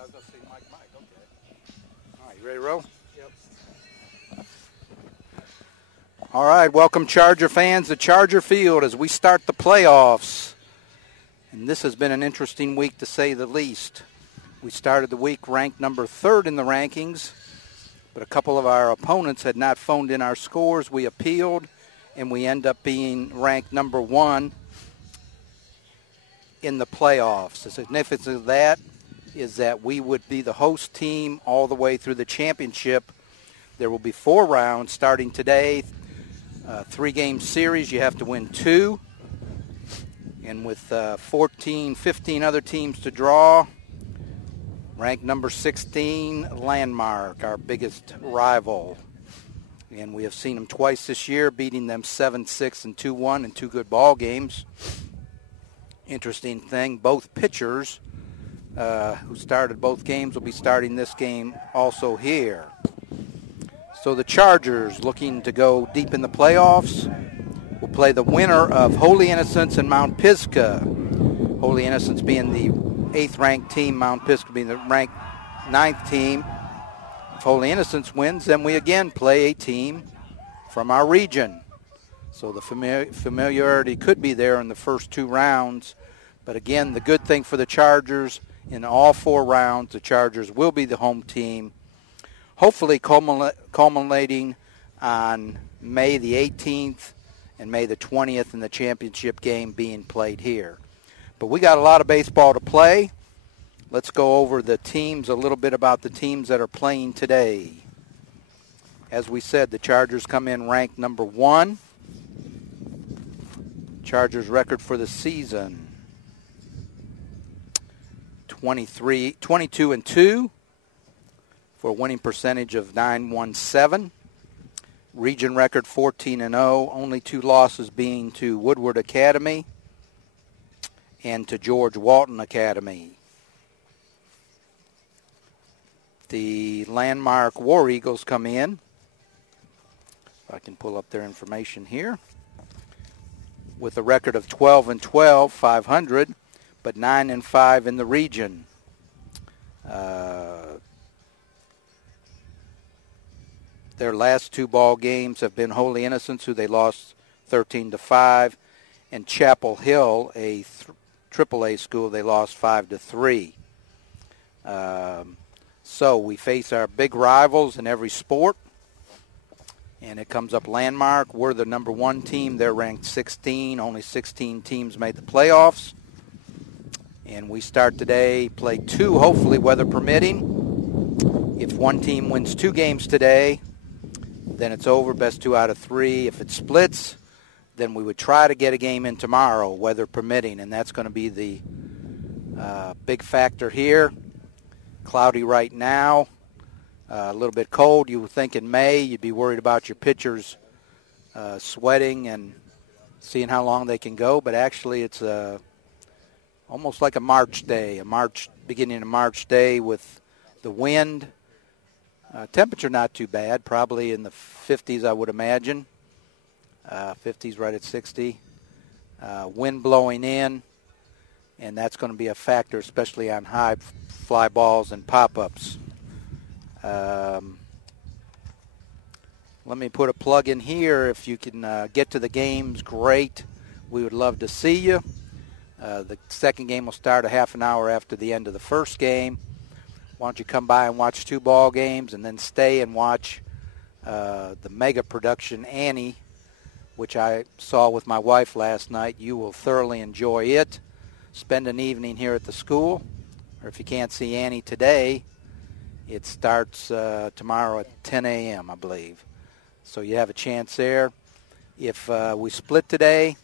I was going to say Mike. Okay. All right, you ready to roll? Yep. All right, welcome Charger fans to Charger Field as we start the playoffs. And this has been an interesting week to say the least. We started the week ranked number 3rd in the rankings, but a couple of our opponents had not phoned in our scores. We appealed, and we end up being ranked number 1 in the playoffs. The significance of that is that we would be the host team all the way through the championship. There will be 4 rounds starting today. 3-game series, you have to win 2. And with 15 other teams to draw, ranked number 16, Landmark, our biggest rival. And we have seen them twice this year, beating them 7-6 and 2-1 in 2 good ball games. Interesting thing, both pitchers who started both games will be starting this game also here. So the Chargers, looking to go deep in the playoffs, will play the winner of Holy Innocents and Mount Pisgah. Holy Innocents being the 8th-ranked team, Mount Pisgah being the ranked 9th team. If Holy Innocents wins, then we again play a team from our region. So the familiarity could be there in the first 2 rounds. But again, the good thing for the Chargers, in all 4 rounds, the Chargers will be the home team, hopefully culminating on May the 18th and May the 20th in the championship game being played here. But we got a lot of baseball to play. Let's go over the teams, a little bit about the teams that are playing today. As we said, the Chargers come in ranked number 1. Chargers record for the season, 22-2 for a winning percentage of .917. Region record 14-0, only 2 losses being to Woodward Academy and to George Walton Academy. The Landmark War Eagles come in. If I can pull up their information here. With a record of 12-12, 500, but 9-5 in the region. Their last 2 ball games have been Holy Innocents, who they lost 13-5, and Chapel Hill, a AAA school, they lost 5-3. So we face our big rivals in every sport. And it comes up Landmark. We're the number 1 team. They're ranked 16. Only 16 teams made the playoffs. And we start today, play 2, hopefully weather permitting. If one team wins 2 games today, then it's over, best 2 out of 3. If it splits, then we would try to get a game in tomorrow, weather permitting. And that's going to be the big factor here. Cloudy right now. A little bit cold. You would think in May you'd be worried about your pitchers sweating and seeing how long they can go, but actually it's almost like a March day, beginning of March day with the wind. Temperature not too bad, probably in the 50s I would imagine. 50s right at 60. Wind blowing in, and that's going to be a factor, especially on high fly balls and pop-ups. Let me put a plug in here. If you can get to the games, great. We would love to see you. The second game will start a half an hour after the end of the first game. Why don't you come by and watch 2 ball games and then stay and watch the mega production Annie, which I saw with my wife last night. You will thoroughly enjoy it. Spend an evening here at the school. Or if you can't see Annie today, it starts tomorrow at 10 a.m., I believe. So you have a chance there. If we split today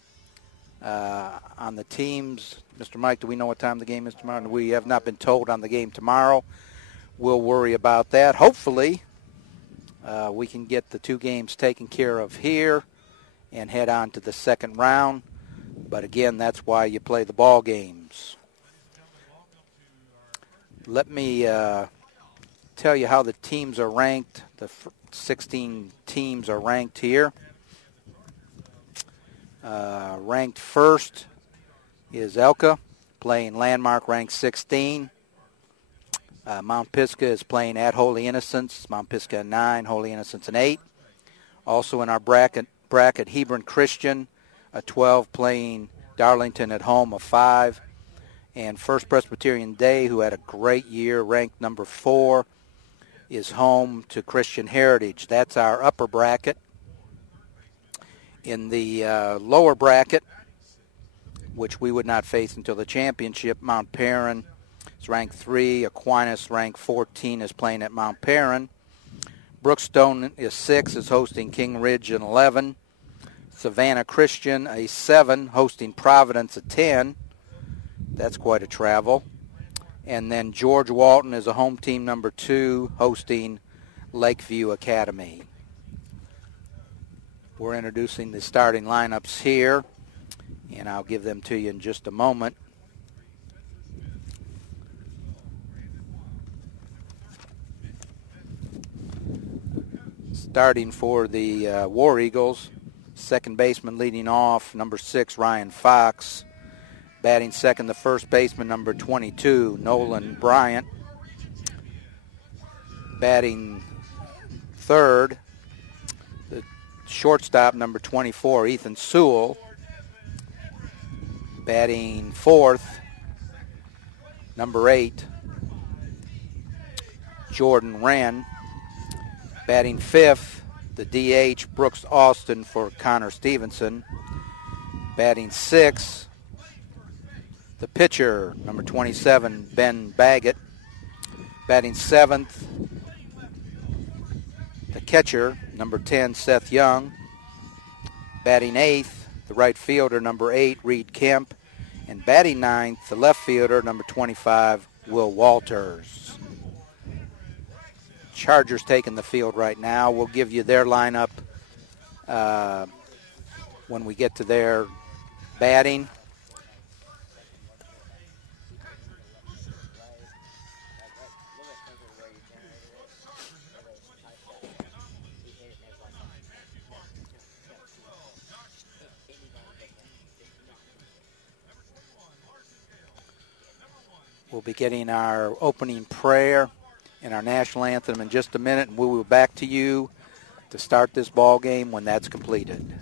on the teams, Mr. Mike, do we know what time the game is tomorrow? We have not been told on the game tomorrow. We'll worry about that. Hopefully, we can get the 2 games taken care of here and head on to the second round. But again, that's why you play the ball games. Let me tell you how the teams are ranked. The 16 teams are ranked here. Ranked first is ELCA, playing Landmark, ranked 16. Mount Pisgah is playing at Holy Innocents. Mount Pisgah 9, Holy Innocents 8. Also in our bracket Hebron Christian, a 12, playing Darlington at home, a 5. And First Presbyterian Day, who had a great year, ranked number 4, is home to Christian Heritage. That's our upper bracket. In the lower bracket, which we would not face until the championship, Mount Perrin is ranked 3. Aquinas, ranked 14, is playing at Mount Perrin. Brookstone is 6, is hosting King Ridge at 11. Savannah Christian, a 7, hosting Providence at 10. That's quite a travel. And then George Walton is a home team number 2, hosting Lakeview Academy. We're introducing the starting lineups here, and I'll give them to you in just a moment. Starting for the War Eagles, second baseman leading off, number 6, Ryan Fox. Batting second, the first baseman, number 22, Nolan Bryant. Batting third, the shortstop, number 24, Ethan Sewell. Batting fourth, number 8, Jordan Wren. Batting fifth, the DH, Brooks Austin for Connor Stevenson. Batting sixth, the pitcher, number 27, Ben Baggett. Batting seventh, the catcher, number 10, Seth Young. Batting eighth, the right fielder, number 8, Reed Kemp. And batting ninth, the left fielder, number 25, Will Walters. Chargers taking the field right now. We'll give you their lineup when we get to their batting. We'll be getting our opening prayer and our national anthem in just a minute, and we will be back to you to start this ball game when that's completed.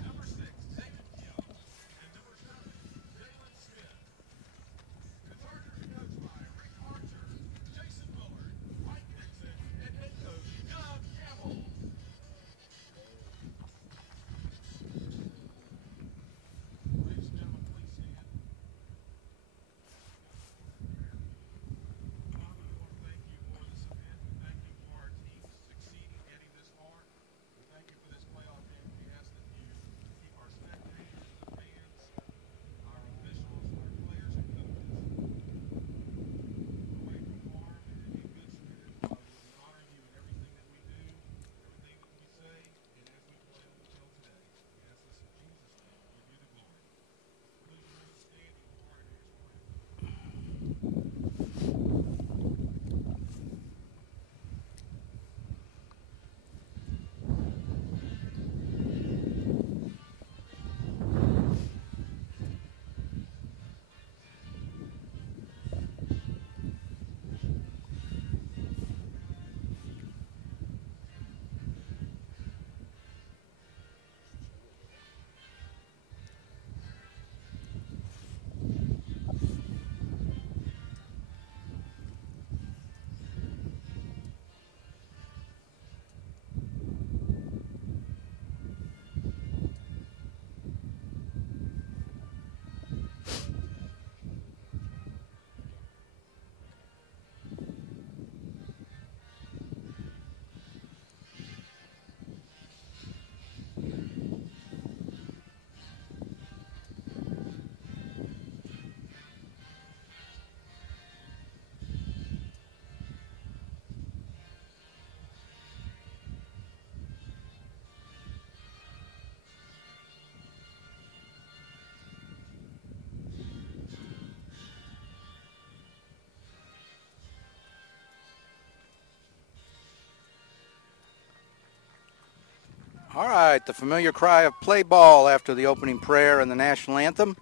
All right, the familiar cry of play ball after the opening prayer and the national anthem.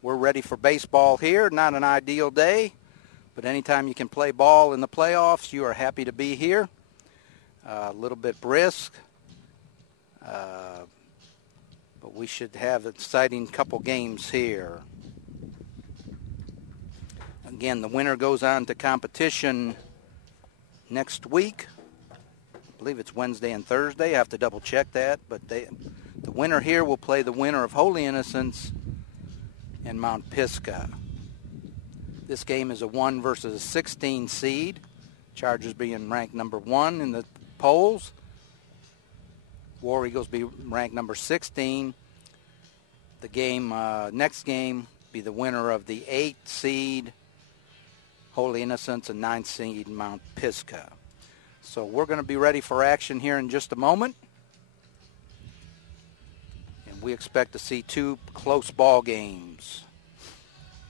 We're ready for baseball here. Not an ideal day. But anytime you can play ball in the playoffs, you are happy to be here. A little bit brisk. But we should have an exciting couple games here. Again, the winner goes on to competition next week. I believe it's Wednesday and Thursday. I have to double check that. But the winner here will play the winner of Holy Innocents and Mount Pisgah. This game is a 1 versus a 16 seed. Chargers being ranked number 1 in the polls. War Eagles be ranked number 16. The game, next game, be the winner of the 8 seed Holy Innocents and 9 seed Mount Pisgah. So we're going to be ready for action here in just a moment. And we expect to see 2 close ball games.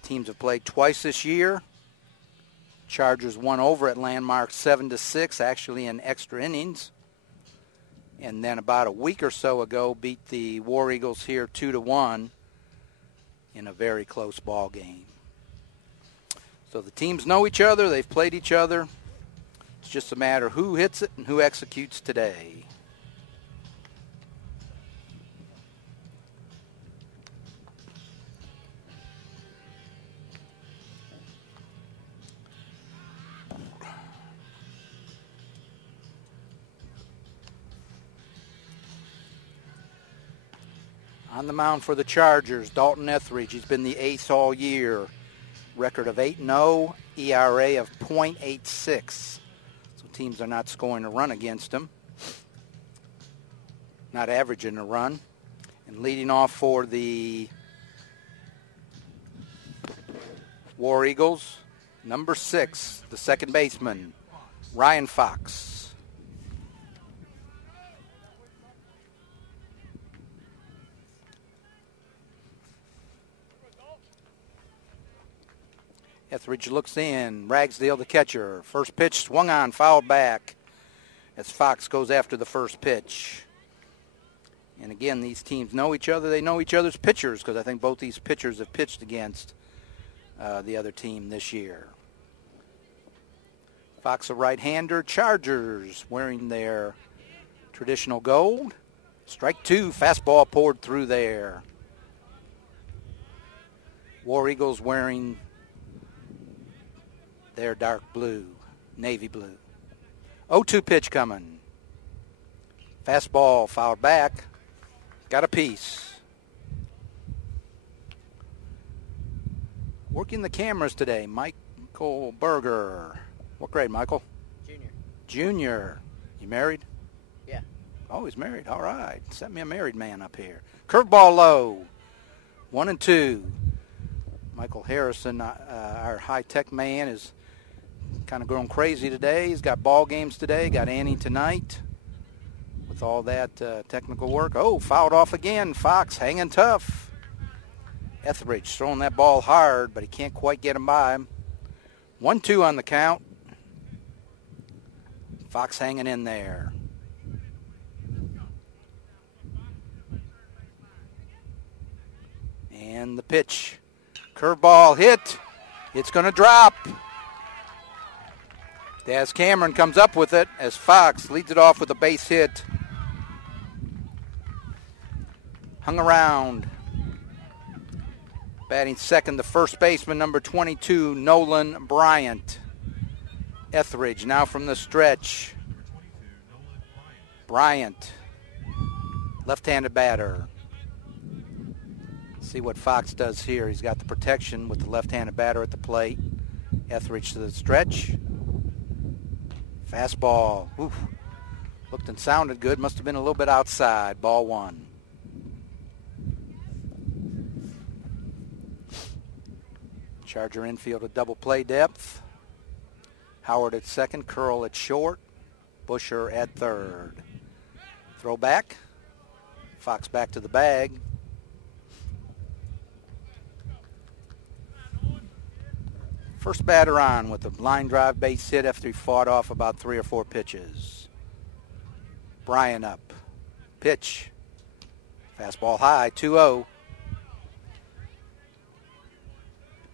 Teams have played twice this year. Chargers won over at Landmark 7-6, actually in extra innings. And then about a week or so ago beat the War Eagles here 2-1 in a very close ball game. So the teams know each other. They've played each other. It's just a matter who hits it and who executes today. On the mound for the Chargers, Dalton Etheridge. He's been the ace all year. Record of 8-0, ERA of .86. So teams are not scoring a run against him. Not averaging a run. And leading off for the War Eagles, number 6, the second baseman, Ryan Fox. Etheridge looks in. Ragsdale, the catcher. First pitch swung on, fouled back as Fox goes after the first pitch. And again, these teams know each other. They know each other's pitchers because I think both these pitchers have pitched against the other team this year. Fox, a right-hander. Chargers wearing their traditional gold. Strike 2. Fastball poured through there. War Eagles wearing their dark blue, navy blue. 0-2 pitch coming. Fastball fouled back. Got a piece. Working the cameras today, Michael Berger. What grade, Michael? Junior. You married? Yeah. Oh, he's married. All right. Set me a married man up here. Curveball low. 1-2. Michael Harrison, our high-tech man, is kind of going crazy today. He's got ball games today. Got Annie tonight with all that technical work. Oh, fouled off again. Fox hanging tough. Etheridge throwing that ball hard, but he can't quite get him by him. 1-2 on the count. Fox hanging in there. And the pitch. Curveball hit. It's going to drop. Daz Cameron comes up with it as Fox leads it off with a base hit. Hung around. Batting second, the first baseman, number 22, Nolan Bryant. Etheridge now from the stretch. Bryant, left-handed batter. See what Fox does here. He's got the protection with the left-handed batter at the plate. Etheridge to the stretch. Fastball. Oof. Looked and sounded good. Must have been a little bit outside. Ball 1. Charger infield at double play depth. Howard at second. Curl at short. Busher at third. Throw back. Fox back to the bag. First batter on with a line drive base hit after he fought off about 3 or 4 pitches. Bryan up. Pitch. Fastball high, 2-0.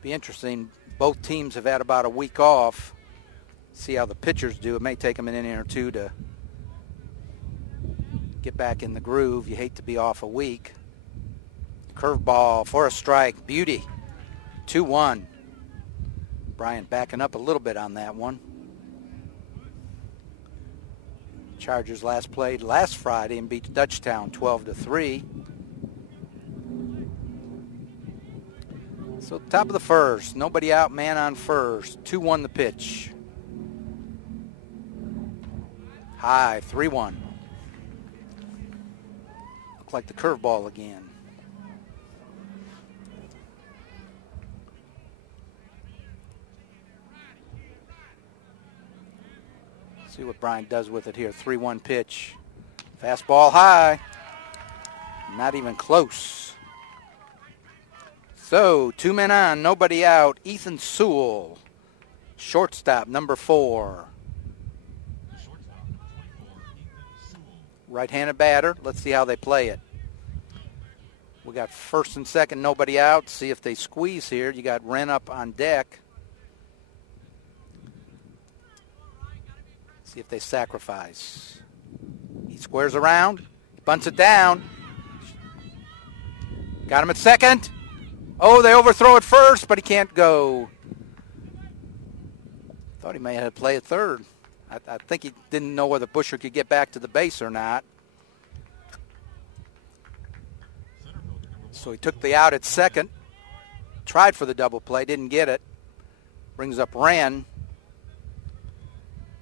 Be interesting. Both teams have had about a week off. See how the pitchers do. It may take them an inning or two to get back in the groove. You hate to be off a week. Curveball for a strike. Beauty. 2-1. Bryant backing up a little bit on that one. Chargers last played last Friday and beat Dutchtown 12-3. So top of the first, nobody out, man on first. 2-1 the pitch. High, 3-1. Look like the curveball again. See what Bryant does with it here. 3-1 pitch. Fastball high. Not even close. So, 2 men on, nobody out. Ethan Sewell, shortstop, number 4. Right-handed batter. Let's see how they play it. We got first and second, nobody out. See if they squeeze here. You got Wren up on deck. See if they sacrifice. He squares around, bunts it down. Got him at second. Oh, they overthrow it first, but he can't go. Thought he may have to play at third. I think he didn't know whether Busher could get back to the base or not. So he took the out at second. Tried for the double play, didn't get it. Brings up Wren.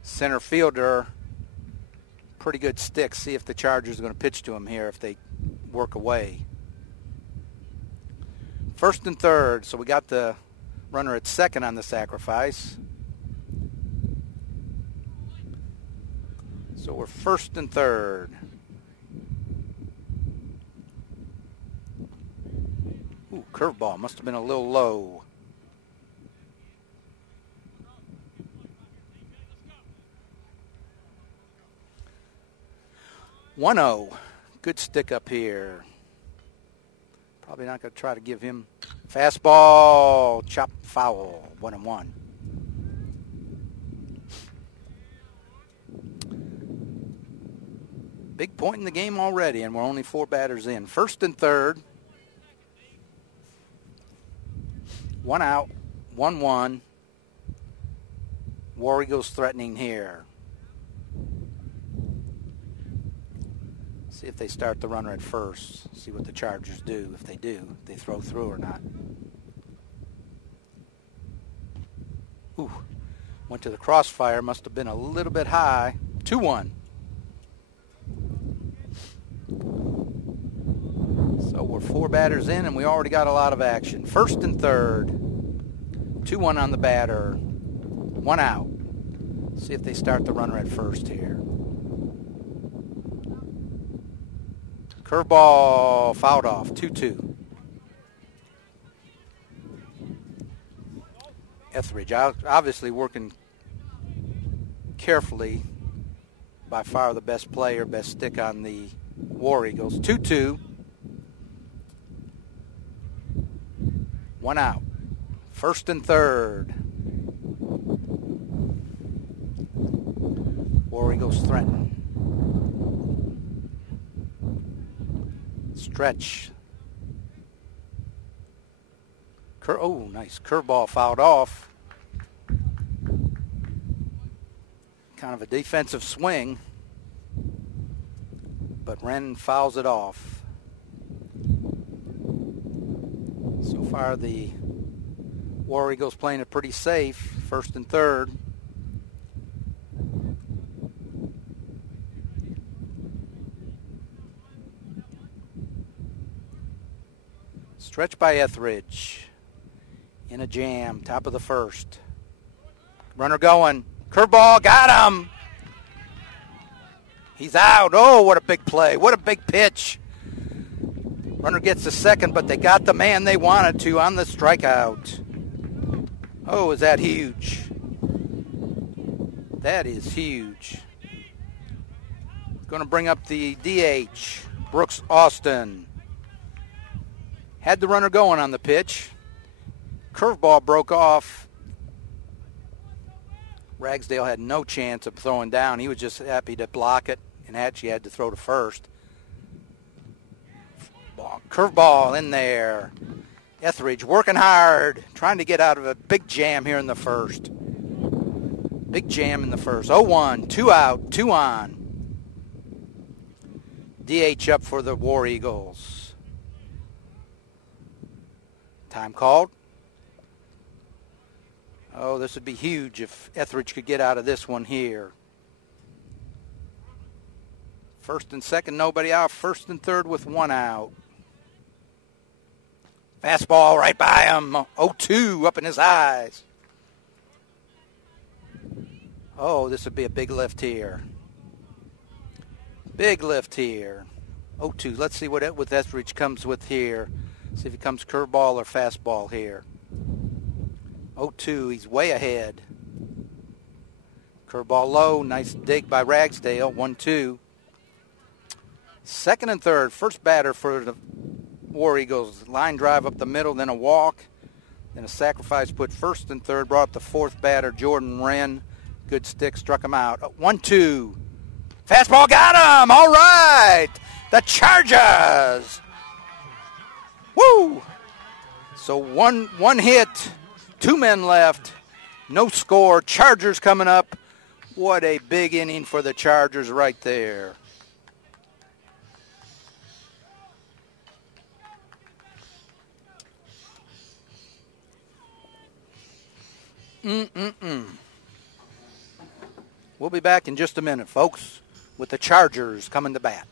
Center fielder. Pretty good stick. See if the Chargers are going to pitch to him here if they work away. First and third, so we got the runner at second on the sacrifice. So we're first and third. Ooh, curveball, must have been a little low. One-0, good stick up here. Probably not going to try to give him fastball, chop foul, 1-1. Big point in the game already, and we're only 4 batters in. First and third. 1 out, 1-1. War Eagles threatening here. See if they start the runner at first. See what the Chargers do. If they do, if they throw through or not. Ooh, went to the crossfire. Must have been a little bit high. 2-1. So we're 4 batters in, and we already got a lot of action. First and third. 2-1 on the batter. 1 out. See if they start the runner at first here. Curveball fouled off, 2-2. Etheridge obviously working carefully. By far the best player, best stick on the War Eagles. 2-2. 1 out. First and third. War Eagles threaten. Stretch. Oh, nice. Curveball fouled off. Kind of a defensive swing. But Wren fouls it off. So far, the War Eagles playing it pretty safe. First and third. Stretch by Etheridge. In a jam, top of the first. Runner going. Curveball, got him. He's out. Oh, what a big play. What a big pitch. Runner gets the second, but they got the man they wanted to on the strikeout. Oh, is that huge? That is huge. Going to bring up the DH, Brooks Austin. Had the runner going on the pitch. Curveball broke off Ragsdale had no chance of throwing down. He was just happy to block it and actually had to throw to first. Curveball in there. Etheridge working hard, trying to get out of a big jam here in the first. Big jam in the first. 0-1, 2 out, 2 on. DH up for the War Eagles. Time called. Oh, this would be huge if Etheridge could get out of this one here. First and second, nobody out. First and third with 1 out. Fastball right by him. 0-2 up in his eyes. Oh, this would be a big lift here. Big lift here. 0-2. Let's see what Etheridge comes with here. See if he comes curveball or fastball here. 0-2. He's way ahead. Curveball low. Nice dig by Ragsdale. 1-2. Second and third. First batter for the War Eagles. Line drive up the middle, then a walk, then a sacrifice put first and third. Brought up the fourth batter, Jordan Wren. Good stick, struck him out. 1-2. Fastball got him. All right. The Chargers. Woo. So one hit, 2 men left, no score. Chargers coming up. What a big inning for the Chargers right there. We'll be back in just a minute, folks, with the Chargers coming to bat.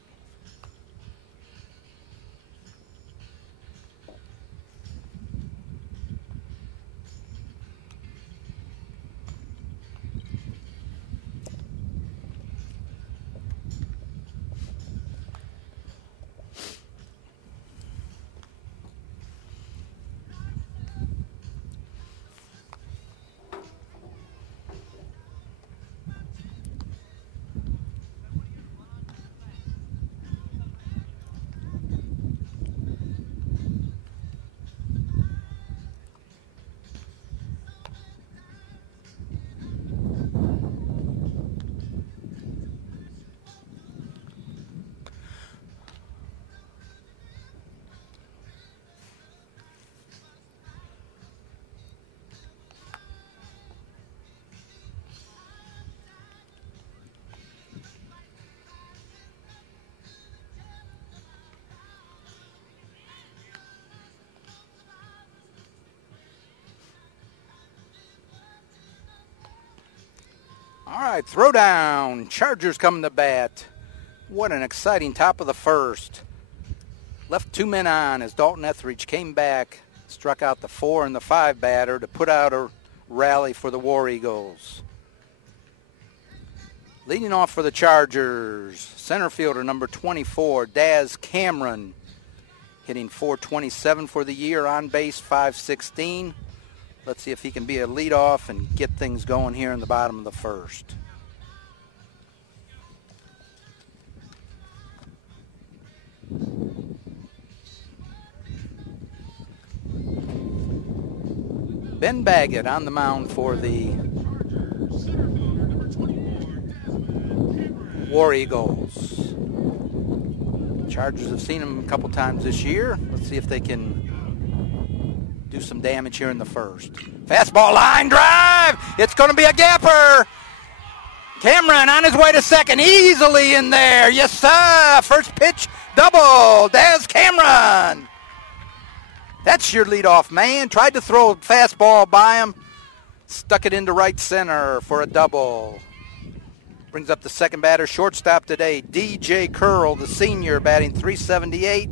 All right, throw down. Chargers coming to bat. What an exciting top of the first. Left 2 men on as Dalton Etheridge came back, struck out the 4 and the 5 batter to put out a rally for the War Eagles. Leading off for the Chargers, center fielder number 24, Daz Cameron, hitting .427 for the year, on base .516. Let's see if he can be a leadoff and get things going here in the bottom of the first. Ben Baggett on the mound for the War Eagles. Chargers have seen him a couple times this year. Let's see if they can do some damage here in the first. Fastball line drive. It's going to be a gapper. Cameron on his way to second, easily in there. Yes, sir. First pitch, double. Daz Cameron. That's your leadoff man. Tried to throw a fastball by him. Stuck it into right center for a double. Brings up the second batter, shortstop today, DJ Curl, the senior, batting .378,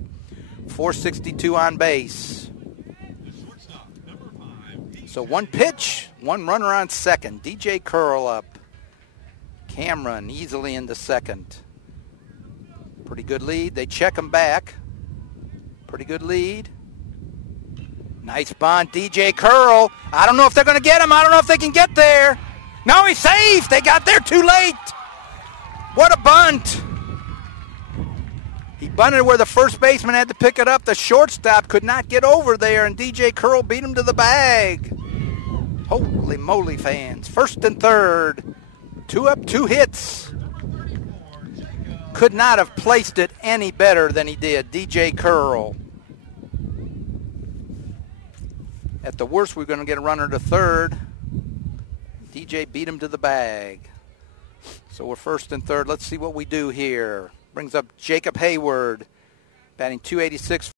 .462 on base. So 1 pitch, 1 runner on second. DJ Curl up. Cameron easily into second. Pretty good lead. They check him back. Pretty good lead. Nice bunt, DJ Curl. I don't know if they're going to get him. I don't know if they can get there. No, he's safe. They got there too late. What a bunt. He bunted where the first baseman had to pick it up. The shortstop could not get over there, and DJ Curl beat him to the bag. Holy moly, fans. First and third. 2 up, 2 hits. Could not have placed it any better than he did, DJ Curl. At the worst, we're going to get a runner to third. DJ beat him to the bag. So we're first and third. Let's see what we do here. Brings up Jacob Hayward, batting .286